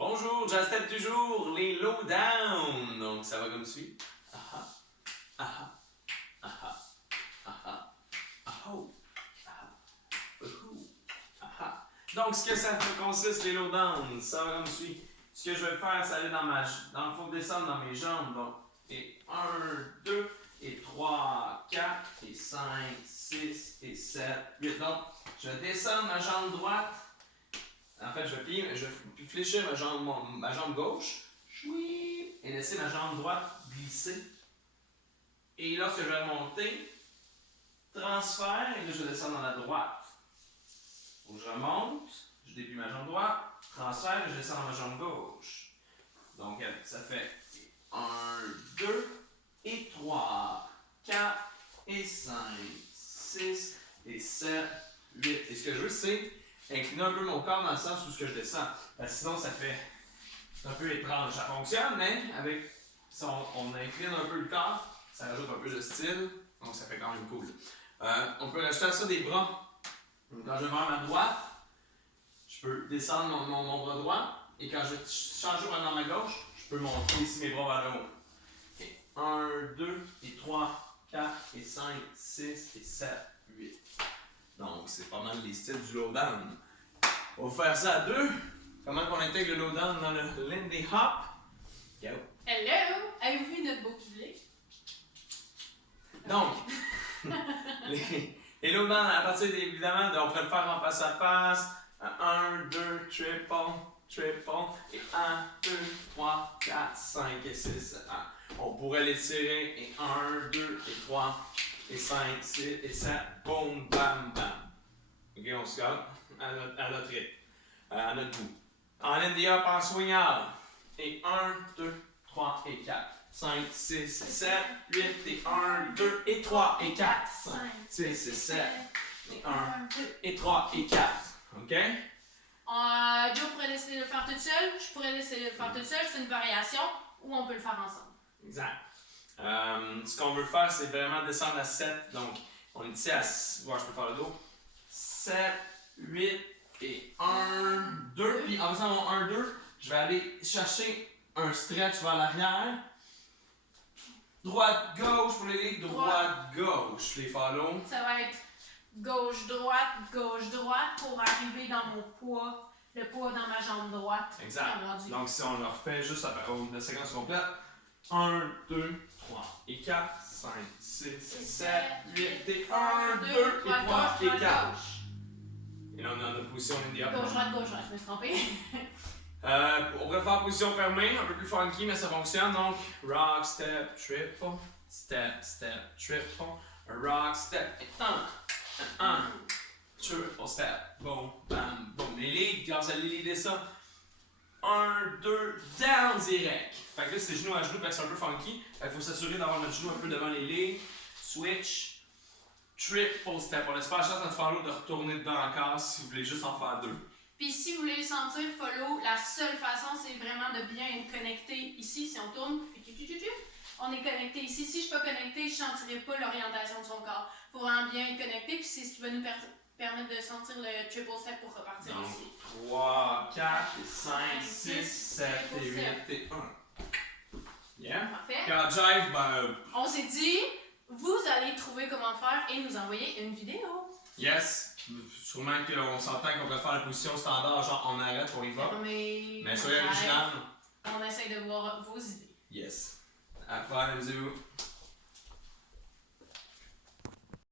Bonjour, Jazz Step du jour, les low-down. Donc, ça va comme suit. Aha, aha, aha, aha, aho, aha, uhou, aha. Donc, ce que ça consiste, les low-down, ça va comme suit. Ce que je vais faire, c'est aller dans le fond, descendre dans mes jambes. Donc, et 1, 2, et 3, 4, et 5, 6, et 7, 8. Donc, je vais descendre ma jambe droite. En fait, je vais fléchir ma jambe gauche et laisser ma jambe droite glisser. Et lorsque je vais monter, transfert et là je descends dans la droite. Donc je remonte, je déplie ma jambe droite, transfert et je descends dans ma jambe gauche. Donc ça fait 1, 2 et 3, 4 et 5, 6 et 7, 8. Et ce que je veux, c'est incliner un peu mon corps dans le sens où je descends. Parce que sinon, ça fait un peu étrange. Ça fonctionne, mais si on incline un peu le corps, ça rajoute un peu de style. Donc, ça fait quand même cool. On peut rajouter à ça des bras. Donc, quand je vais vers ma droite, je peux descendre mon bras droit. Et quand je change dans ma gauche, je peux monter ici mes bras vers le haut. Okay. 1, 2, et 3, 4, et 5, 6, et 7, 8. Donc, c'est pas mal les styles du low-down. On va faire ça à deux. Comment on intègre le low-down dans le Lindy Hop? Yo. Hello! Avez-vous vu notre beau public? Donc, les low-down, à partir évidemment, on pourrait le faire en face à face. 1, 2, triple, et 1, 2, 3, 4, 5 et 6, 7. On pourrait les tirer et 1, 2 et 3 et 5, 6 et 7. Boum, bam, bam. Ok, on se garde à notre rythme, à notre goût. En Lindy Hop, en swing out. Et 1, 2, 3 et 4. 5, 6, 7, 8 et 1, 2 et 3 et 4. 5, 6 et 7 et 1, 2 et 3 et 4. Ok? Joe pourrait décider de le faire toute seule, je pourrais décider de le faire toute seule, c'est une variation, ou on peut le faire ensemble. Exact. Ce qu'on veut faire, c'est vraiment descendre à 7. Donc, on est ici à 6. Ouais, je peux faire le dos. 7, 8 et 1, 2. Puis en faisant mon 1, 2, je vais aller chercher un stretch vers l'arrière. Droite, gauche pour les ligues, droite, gauche. Les follow. Ça va être gauche, droite pour arriver dans mon poids, le poids dans ma jambe droite. Exact. Donc si on le refait juste la séquence complète. 1, 2, 3 et 4, 5, 6, 7, 8 et 1, 2 et 3 et 4. Et là on est dans notre position Lindy Hop. Gauche, droite, je me suis trompée. On pourrait faire position fermée, un peu plus funky, mais ça fonctionne. Donc, rock, step, triple, step, step, triple, rock, step, et 1, triple, step, boom, bam, boom. Les ligues, quand vous allez leader ça, 1, 2, down, direct. Fait que là, c'est genou à genou, fait que c'est un peu funky. Fait qu'il faut s'assurer d'avoir notre genou un peu devant les ligues. Switch, triple step. On laisse pas la chance à notre follow de retourner dedans encore si vous voulez juste en faire deux. Puis si vous voulez le sentir follow, la seule façon c'est vraiment de bien être connecté ici. Si on tourne, on est connecté ici. Si je ne suis pas connecté, je ne sentirai pas l'orientation de son corps. Il faut vraiment bien être connecté, puis c'est ce qui va nous permettre de sentir le triple step pour repartir donc, ici. 3, 4, 5, 6, 7 et 8 et 1. Yeah? Parfait. Quand jive, ben. On s'est dit, vous allez trouver comment faire et nous envoyer une vidéo. Yes. Sûrement qu'on s'entend qu'on va faire la position standard, genre on arrête, on y va. Mais soyez original. on essaye de voir vos idées. Yes. À faire, amusez-vous.